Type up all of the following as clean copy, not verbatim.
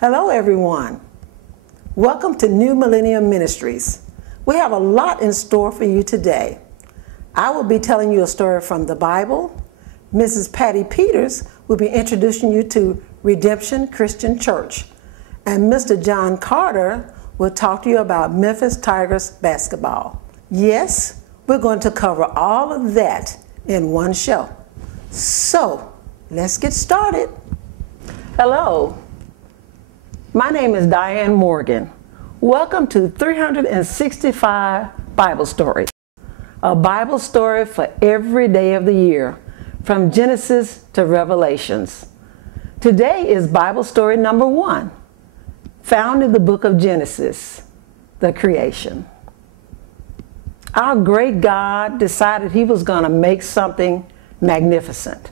Hello everyone. Welcome to New Millennium Ministries. We have a lot in store for you today. I will be telling you a story from the Bible. Mrs. Patty Peters will be introducing you to Redemption Christian Church. And Mr. John Carter will talk to you about Memphis Tigers basketball. Yes, we're going to cover all of that in one show. So, let's get started. Hello. My name is Diane Morgan. Welcome to 365 Bible Stories, a Bible story for every day of the year, from Genesis to Revelations. Today is Bible story number 1, found in the book of Genesis, the creation. Our great God decided He was going to make something magnificent.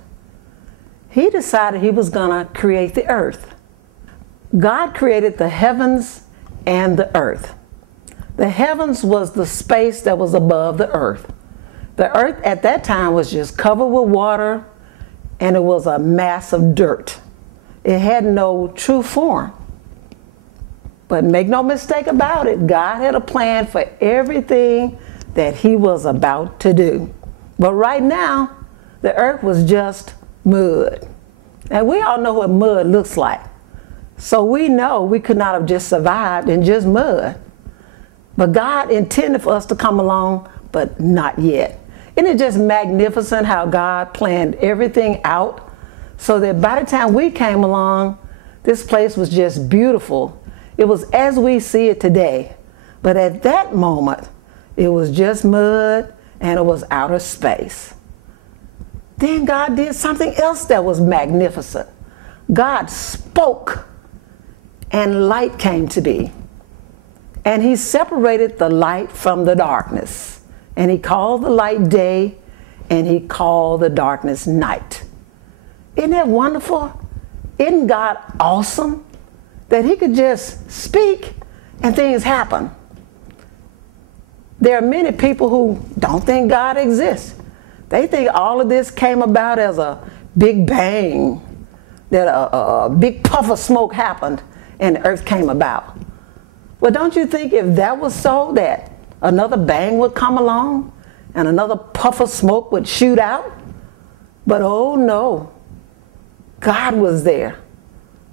He decided He was going to create the earth. God created the heavens and the earth. The heavens was the space that was above the earth. The earth at that time was just covered with water, and it was a mass of dirt. It had no true form. But make no mistake about it, God had a plan for everything that He was about to do. But right now, the earth was just mud. And we all know what mud looks like. So we know we could not have just survived in just mud. But God intended for us to come along, but not yet. Isn't it just magnificent how God planned everything out so that by the time we came along, this place was just beautiful. It was as we see it today. But at that moment, it was just mud and it was outer space. Then God did something else that was magnificent. God spoke, and light came to be. And He separated the light from the darkness. And He called the light day, and He called the darkness night. Isn't that wonderful? Isn't God awesome? That He could just speak and things happen. There are many people who don't think God exists. They think all of this came about as a big bang, that a big puff of smoke happened and the earth came about. Well, don't you think if that was so, that another bang would come along and another puff of smoke would shoot out? But oh no, God was there.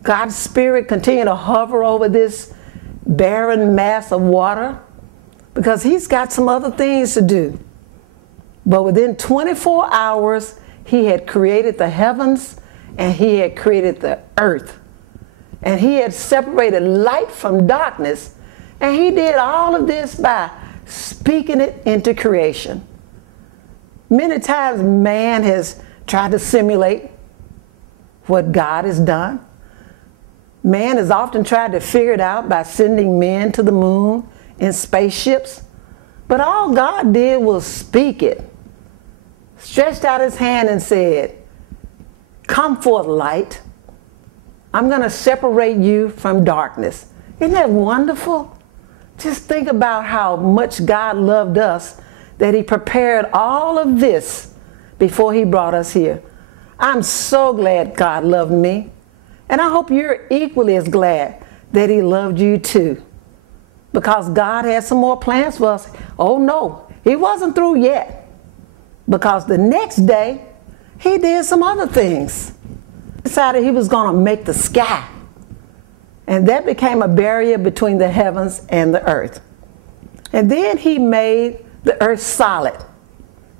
God's Spirit continued to hover over this barren mass of water because He's got some other things to do. But within 24 hours, He had created the heavens and He had created the earth. And He had separated light from darkness. And He did all of this by speaking it into creation. Many times man has tried to simulate what God has done. Man has often tried to figure it out by sending men to the moon in spaceships. But all God did was speak it. Stretched out His hand and said, "Come forth, light. I'm going to separate you from darkness." Isn't that wonderful? Just think about how much God loved us, that He prepared all of this before He brought us here. I'm so glad God loved me. And I hope you're equally as glad that He loved you too. Because God had some more plans for us. Oh no, He wasn't through yet. Because the next day, He did some other things. Decided He was going to make the sky. And that became a barrier between the heavens and the earth. And then He made the earth solid.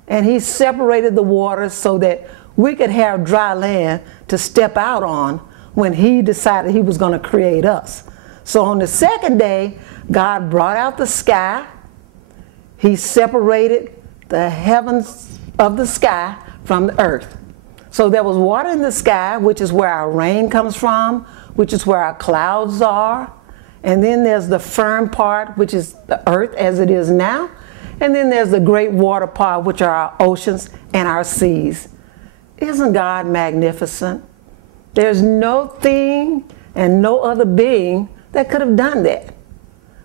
And He separated the waters so that we could have dry land to step out on when He decided He was going to create us. So on the second day, God brought out the sky. He separated the heavens of the sky from the earth. So there was water in the sky, which is where our rain comes from, which is where our clouds are. And then there's the firm part, which is the earth as it is now. And then there's the great water part, which are our oceans and our seas. Isn't God magnificent? There's no thing and no other being that could have done that.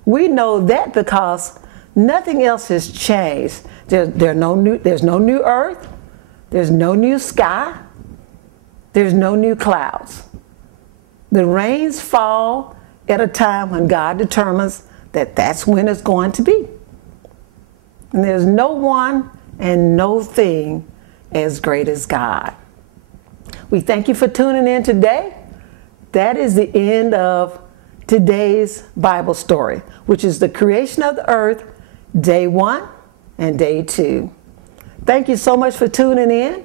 We know that because nothing else has changed. There's no new earth. There's no new sky. There's no new clouds. The rains fall at a time when God determines that that's when it's going to be. And there's no one and no thing as great as God. We thank you for tuning in today. That is the end of today's Bible story, which is the creation of the earth, day 1 and day 2. Thank you so much for tuning in.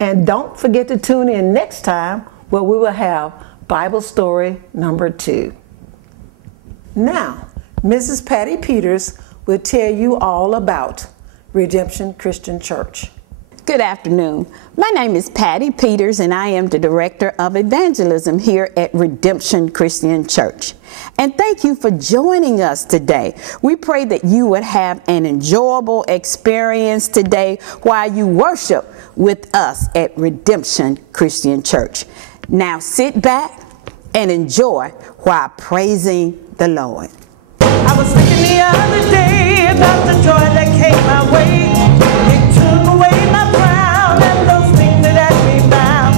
And don't forget to tune in next time where we will have Bible story number 2. Now, Mrs. Patty Peters will tell you all about Redemption Christian Church. Good afternoon. My name is Patty Peters and I am the Director of Evangelism here at Redemption Christian Church. And thank you for joining us today. We pray that you would have an enjoyable experience today while you worship with us at Redemption Christian Church. Now sit back and enjoy while praising the Lord. I was thinking the other day about the joy that came my way. It took away my crown and those things that had me bound.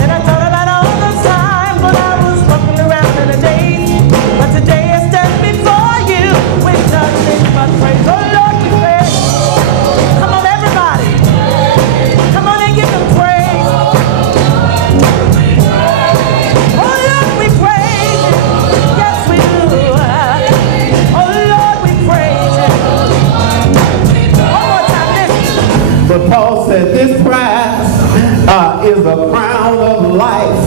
Then I thought about all the time when I was walking around in a daze. But today I stand before you with nothing but praise. Oh Lord, we praise. Come on, everybody. Come on and give them praise. Oh Lord, we praise you. Yes, we do. Oh Lord, we praise you. One more time, listen. But Paul said this prize is a crown of life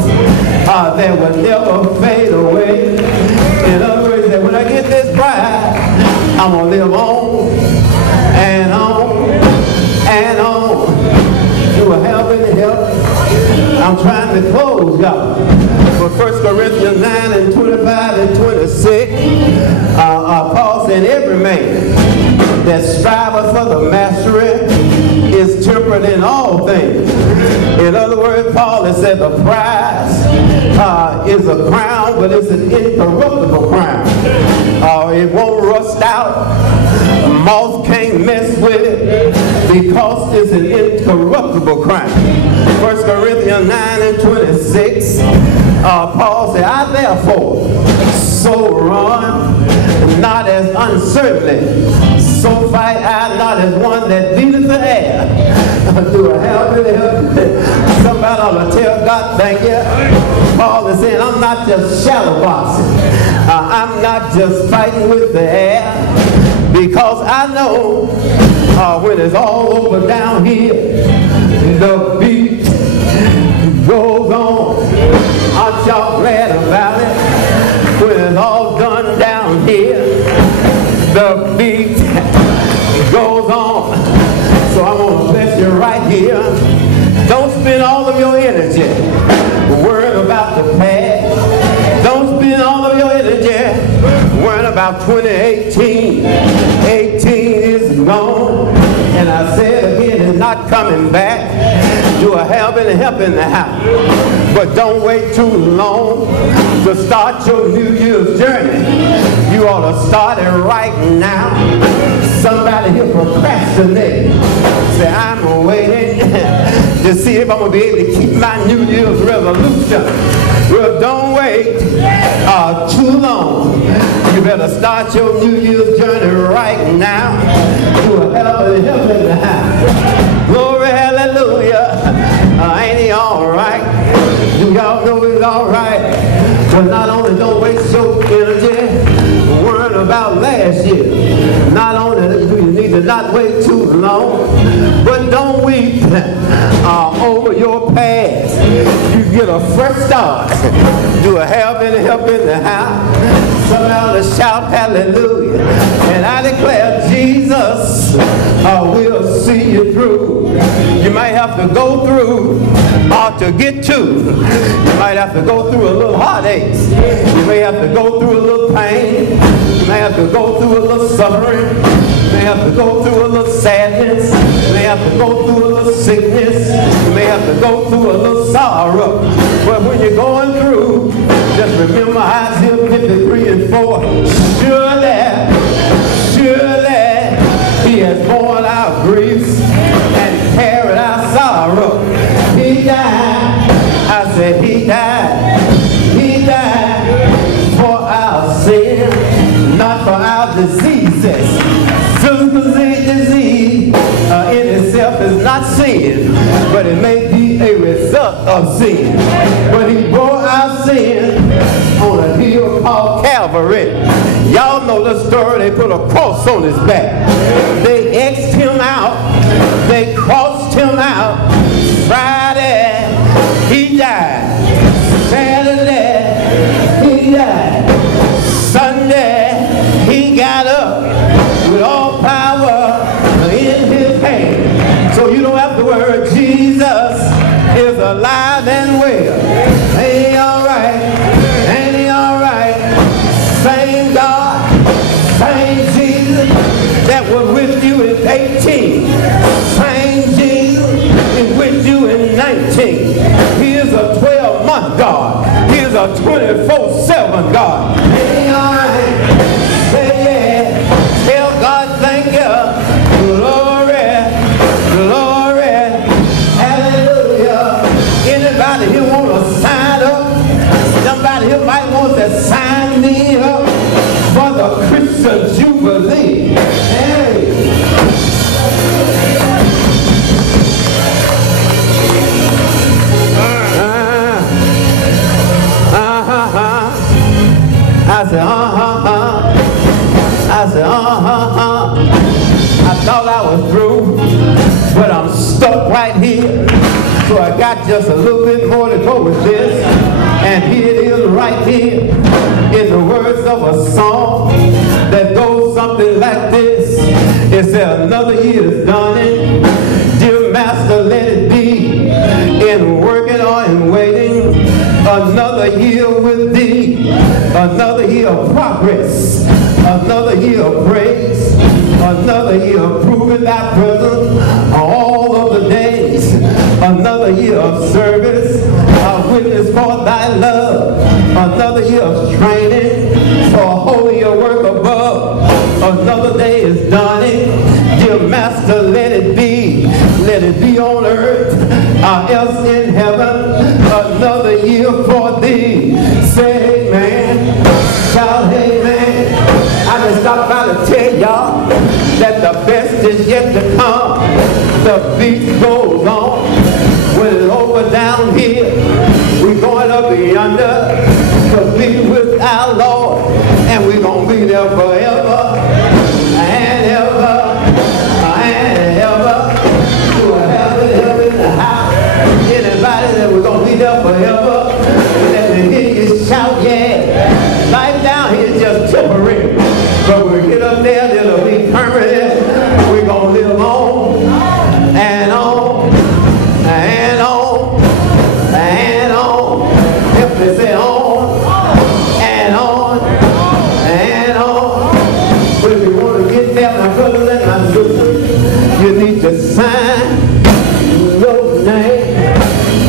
that will never fade away. In other words, that when I get this prize, I'm going to live on and on and on. You will help and help. I'm trying to close, y'all. But 1 Corinthians 9 and 25 and 26, Paul said, every man that striveth for the mastery is temperate in all things. In other words, Paul has said the prize is a crown, but it's an incorruptible crown. It won't rust out. Moth can't mess with it because it's an incorruptible crown. 1 Corinthians 9 and 26, Paul said, I therefore so run, not as uncertainly, so fight I not as one that leadeth the air. Do a help me. Somebody ought to tell God, thank you. Paul is saying, I'm not just shadow boxing. I'm not just fighting with the air, because I know when it's all over down here, the beat goes on. Aren't y'all glad about it? When it's all done down here, the beat goes on. So I'm going to bless you right here. Don't spend all of your energy worrying about the past. Don't spend all of your energy worrying about 2018. 18 is gone. And I say it again, it's not coming back. Do a help in the house. But don't wait too long to start your New Year's journey. You ought to start it right now. Somebody here procrastinating. Say, I'm waiting to see if I'm going to be able to keep my New Year's resolution. Well, don't wait too long. You better start your New Year's journey right now. Do a help in the house. Glory, hallelujah. Ain't he all right? Do y'all know he's all right? But not only don't waste your energy worrying about last year, not only do you need to not wait too long, but don't weep over your past. You get a fresh start. Do a help in the house. Somebody shout hallelujah. And I declare Jesus will see you through. You might have to go through or to get to. You might have to go through a little heartaches. You may have to go through a little pain. You may have to go through a little suffering. You may have to go through a little sadness. You may have to go through a little sickness. You may have to go through a little sorrow. But when you're going through, just remember Isaiah 53 and 4. Surely, he has borne our griefs and carried our sorrow. He died. I said he died. He died. but it may be a result of sin. But he bore our sin on a hill called Calvary. Y'all know the story. They put a cross on his back. They X'd him out. They crossed him out. Friday, he died. Saturday, he died. Sunday, he got up with all power in his hand. So you don't have to worry. Jesus is alive and well. Ain't he all right? Ain't he all right? Same God, same Jesus that was with you in 18. Same Jesus is with you in 19. He is a 12-month God. He is a 24/7 God. Ain't he all right? Say yeah. Tell God thank you. Glory, glory, hallelujah. Anybody here want to sign up? Somebody here might want to sign me up for the Christian Jubilee. Hey. I said, I said, I thought I was through, but I'm stuck right here. So I got just a little bit more to go with this. And here it is right here in the words of a song that goes something like this. It said, another year is dawning. Dear Master, let it be. In working or in waiting, another year with thee. Another year of progress. Another year of praise. Another year of proving thy presence all of the days. Another year of service, a witness for thy love. Another year of training for a holier work above. Another day is dawning. Dear Master, let it be. Let it be on earth, or else in heaven. Another year for thee. Say amen. Shout amen. I just stopped by to tell y'all that the best is yet to come. The beat goes on. When it's over down here, we're going up yonder to be with our Lord. And we're going to be there forever and ever and ever. To a heaven in the house. Anybody that we're going to be there forever, let me hear you shout, yeah. Life down here is just temporary. But when we get up there, it'll be permanent. We're going to live on and on and on and on. If they say on and on and on. But if you want to get there, my brothers and my sisters, you need to sign your name.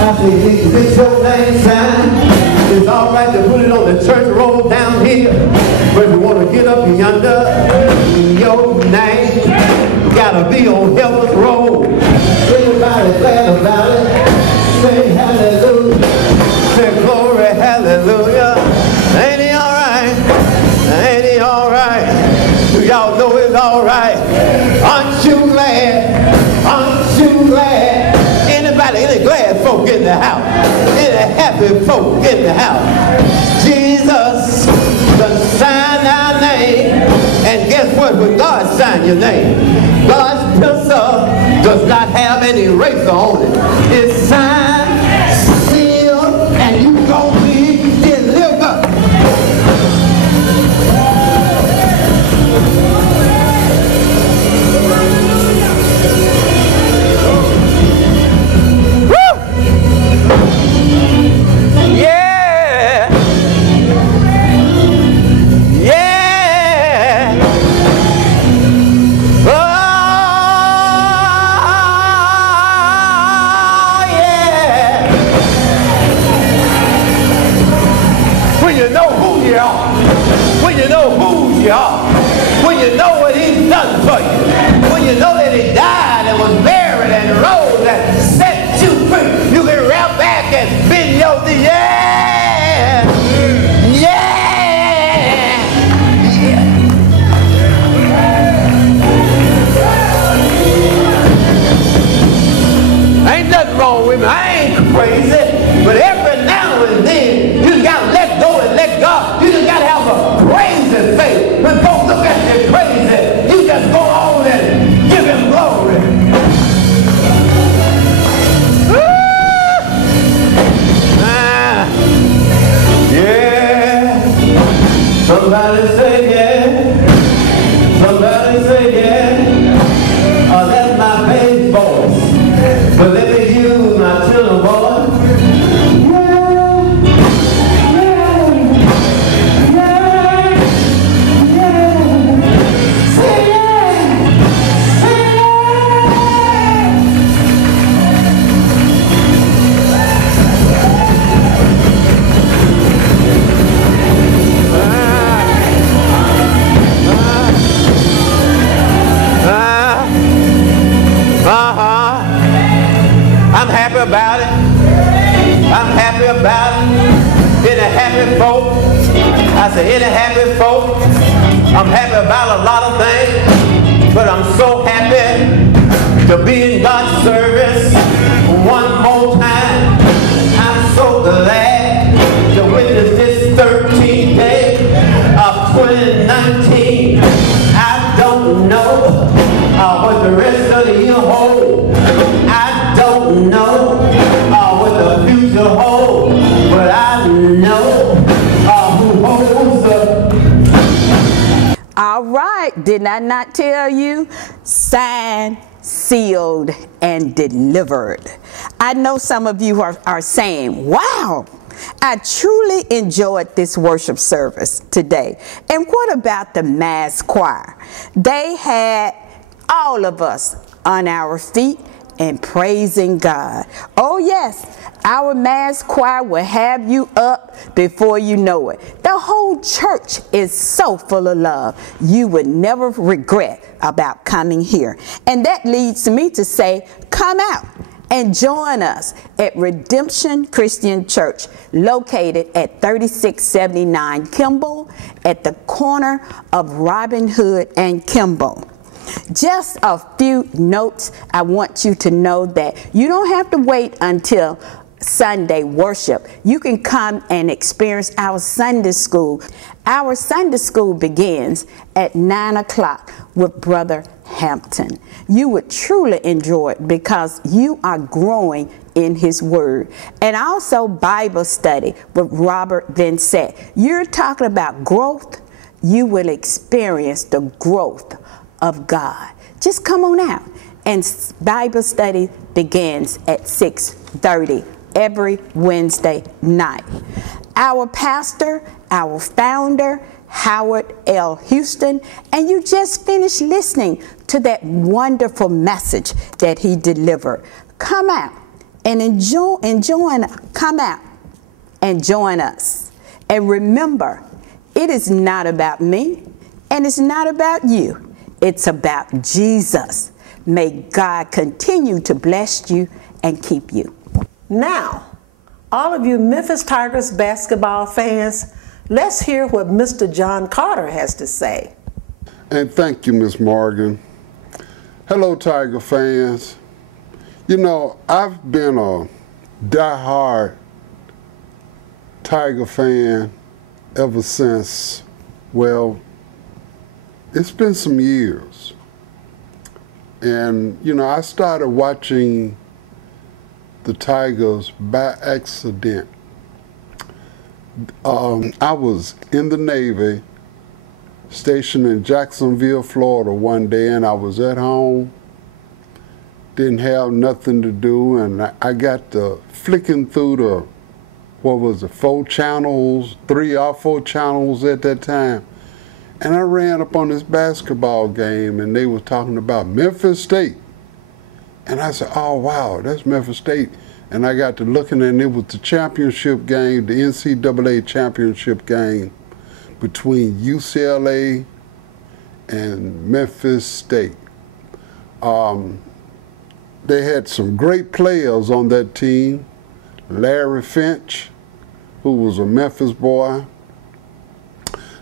I say, you need to get your name signed. It's all right to put it on the church roll down here. But if you want to get up yonder, your name gotta be on heaven's roll. Everybody glad about it. Say hallelujah. Say glory, hallelujah. Ain't he all right? Ain't he all right? Do y'all know it's all right? Aren't you glad? Aren't you glad? Anybody, any glad folk in the house? Any happy folk in the house? Jesus done sign our name. And guess what? When God signed your name, God's pencil does not have any eraser on it. It's signed, sealed, and you gonna be delivered. When you know what he's done for you, when you know that he died and was buried and rose and set you free, you can rap back and bend your knee. Yeah! Yeah! Yeah! Ain't nothing Somebody say yeah. Somebody say yeah. That's my bass voice. But let me use my tenor voice. I'm happy about it. I'm happy about it. Any happy folk? I say any happy folk? I'm happy about a lot of things, but I'm so happy to be in God's service one more time. I'm so glad to witness this 13th day of 2019. I don't know what the rest of the year holds. I don't know what the future holds, but I know who holds the... All right, did I not tell you? Signed, sealed, and delivered. I know some of you are saying, wow, I truly enjoyed this worship service today. And what about the mass choir? They had all of us on our feet and praising God. Oh yes, our mass choir will have you up before you know it. The whole church is so full of love. You would never regret about coming here. And that leads me to say, come out and join us at Redemption Christian Church, located at 3679 Kimball, at the corner of Robin Hood and Kimball. Just a few notes. I want you to know that you don't have to wait until Sunday worship. You can come and experience our Sunday school. Our Sunday school begins at 9 o'clock with Brother Hampton. You would truly enjoy it because you are growing in his word. And also Bible study with Robert Vincent. You're talking about growth. You will experience the growth of God. Just come on out. And Bible study begins at 6:30 every Wednesday night. Our pastor, our founder, Howard L. Houston, and you just finished listening to that wonderful message that he delivered. Come out and come out and join us. And remember, it is not about me and it's not about you. It's about Jesus. May God continue to bless you and keep you. Now, all of you Memphis Tigers basketball fans, let's hear what Mr. John Carter has to say. And thank you, Miss Morgan. Hello, Tiger fans. You know, I've been a diehard Tiger fan ever since, well, it's been some years. And, you know, I started watching the Tigers by accident. I was in the Navy, stationed in Jacksonville, Florida one day, and I was at home, didn't have nothing to do, and I got to flicking through the, what was it, 4 channels, 3 or 4 channels at that time. And I ran up on this basketball game, and they were talking about Memphis State. And I said, oh, wow, that's Memphis State. And I got to looking, and it was the championship game, the NCAA championship game between UCLA and Memphis State. They had some great players on that team. Larry Finch, who was a Memphis boy.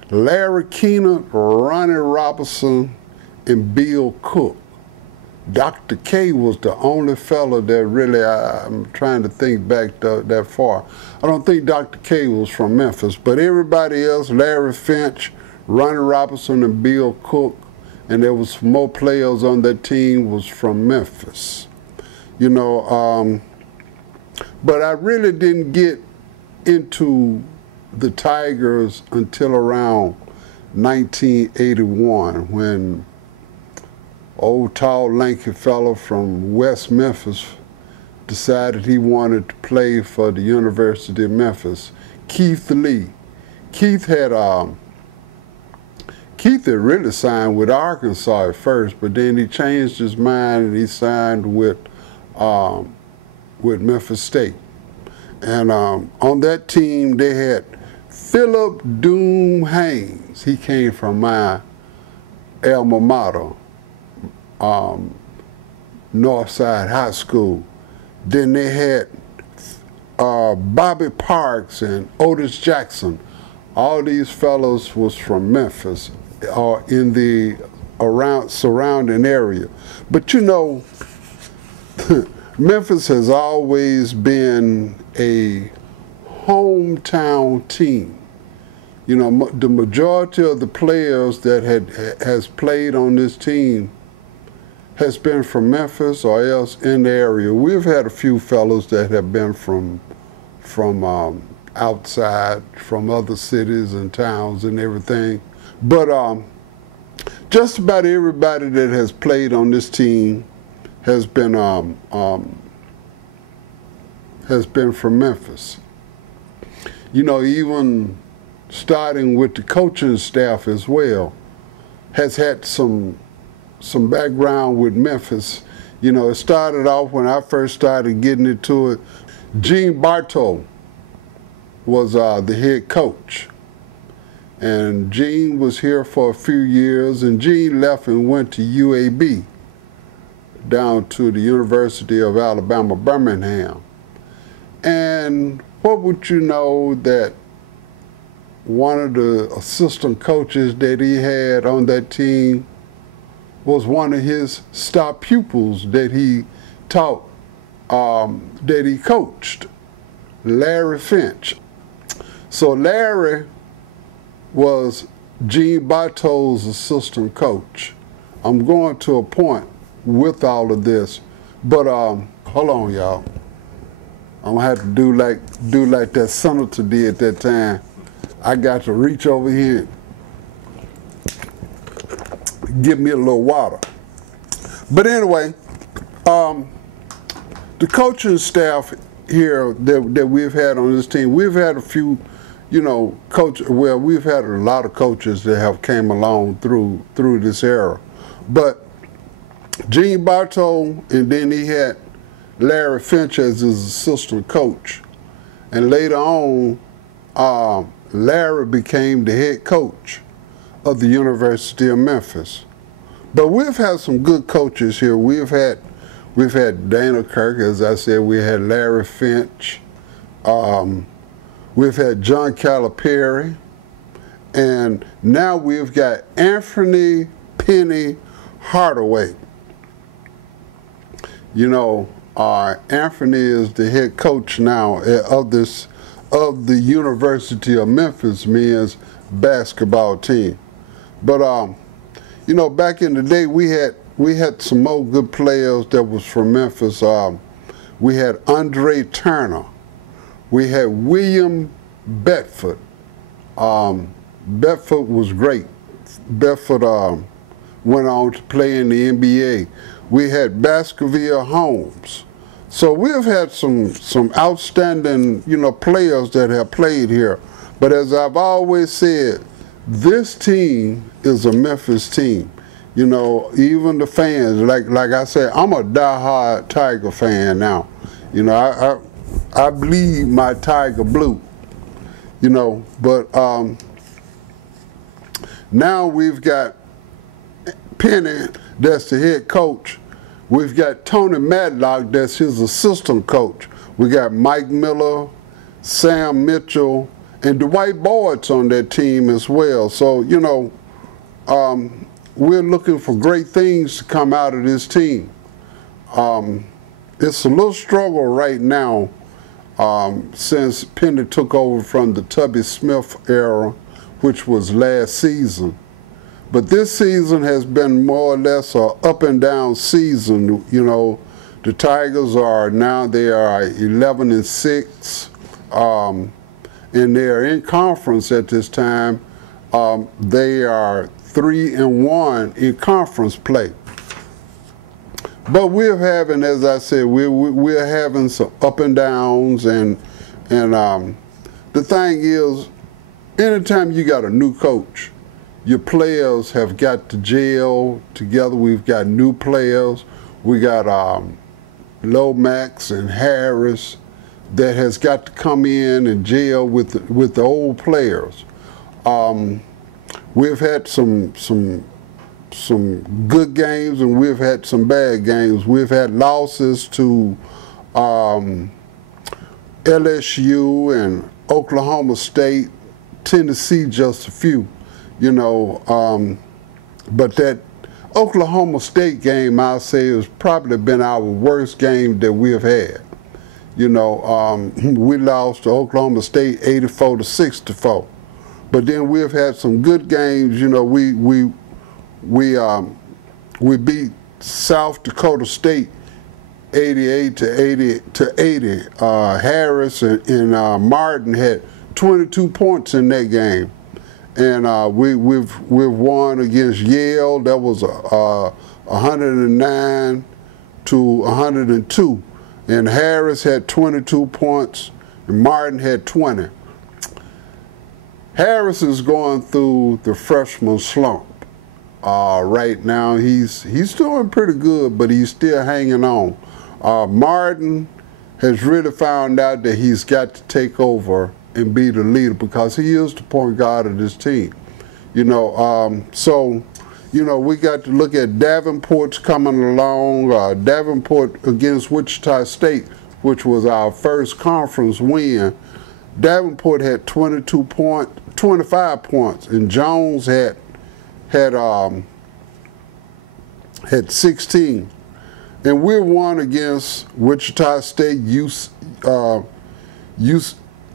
Larry Keener, Ronnie Robinson, and Bill Cook. Dr. K was the only fella that really, I'm trying to think back that far. I don't think Dr. K was from Memphis, but everybody else, Larry Finch, Ronnie Robinson, and Bill Cook, and there was more players on that team was from Memphis. You know, but I really didn't get into the Tigers until around 1981, when old tall lanky fella from West Memphis decided he wanted to play for the University of Memphis, Keith Lee. Keith had really signed with Arkansas at first, but then he changed his mind and he signed with Memphis State. And on that team they had Philip Doom Haynes. He came from my alma mater, Northside High School. Then they had Bobby Parks and Otis Jackson. All these fellows was from Memphis or in the surrounding area. But you know, Memphis has always been a hometown team. You know, the majority of the players that has played on this team has been from Memphis or else in the area. We've had a few fellows that have been from outside, from other cities and towns and everything. But just about everybody that has played on this team has been from Memphis. You know, even starting with the coaching staff as well, has had some background with Memphis. You know, it started off when I first started getting into it. Gene Bartow was the head coach. And Gene was here for a few years, and Gene left and went to UAB, down to the University of Alabama, Birmingham. And what would you know that one of the assistant coaches that he had on that team was one of his star pupils that he taught, that he coached, Larry Finch. So Larry was Gene Bartow's assistant coach. I'm going to a point with all of this, but hold on, y'all. I'm gonna have to do like that senator did that time. I got to reach over here and give me a little water. But anyway, the coaching staff here that we've had on this team, we've had a few, you know, we've had a lot of coaches that have came along through this era. But Gene Bartow, and then he had Larry Finch as his assistant coach. And later on, Larry became the head coach of the University of Memphis. But we've had some good coaches here. We've had Dana Kirk, as I said. We had Larry Finch. We've had John Calipari. And now we've got Anthony Penny Hardaway. You know, Anthony is the head coach now of the University of Memphis men's basketball team. But you know, back in the day, we had some more good players that was from Memphis. We had Andre Turner. We had William Bedford. Bedford was great. Bedford went on to play in the NBA. We had Baskerville Holmes. So we've had some outstanding, you know, players that have played here. But as I've always said, this team is a Memphis team. You know, even the fans, like I said, I'm a diehard Tiger fan now. You know, I bleed my Tiger blue. You know, but now we've got Penny, that's the head coach. We've got Tony Madlock, that's his assistant coach. We got Mike Miller, Sam Mitchell, and Dwight Boyd's on that team as well. So, you know, we're looking for great things to come out of this team. It's a little struggle right now since Penny took over from the Tubby Smith era, which was last season. But this season has been more or less a up and down season. You know, the Tigers are now, they are 11-6. and they're in conference at this time. They are 3-1 in conference play. But we're having, as I said, we're having some up and downs, and the thing is, anytime you got a new coach, your players have got to gel together. We've got new players. We got Lomax and Harris that has got to come in and gel with the old players. We've had some good games, and we've had some bad games. We've had losses to LSU and Oklahoma State, Tennessee, just a few, you know. But that Oklahoma State game, I'll say, has probably been our worst game that we've had. You know, we lost to Oklahoma State 84-64. But then we've had some good games. You know, we beat South Dakota State 88-80. Harris and Martin had 22 points in that game, and we've won against Yale. That was 109-102, and Harris had 22 points, and Martin had 20. Harris is going through the freshman slump. Right now, he's doing pretty good, but he's still hanging on. Martin has really found out that he's got to take over and be the leader, because he is the point guard of this team. You know, so, you know, we got to look at Davenport's coming along. Davenport against Wichita State, which was our first conference win. Davenport had 25 points, and Jones had 16. And we won against Wichita State,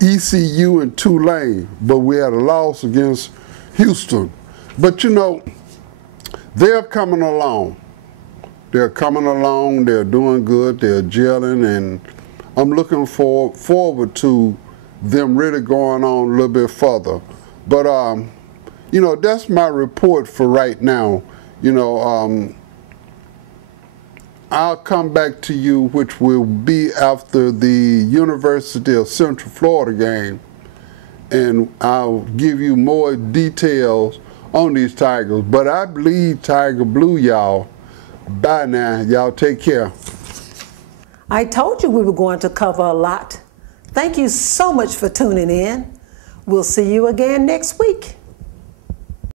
ECU, and Tulane, but we had a loss against Houston. But you know, they're coming along. They're coming along, they're doing good, they're gelling, and I'm looking forward to them really going on a little bit further. But you know, that's my report for right now. You know, I'll come back to you, which will be after the University of Central Florida game, and I'll give you more details on these Tigers. But I believe Tiger Blue, y'all. Bye now. Y'all take care. I told you we were going to cover a lot. Thank you so much for tuning in. We'll see you again next week.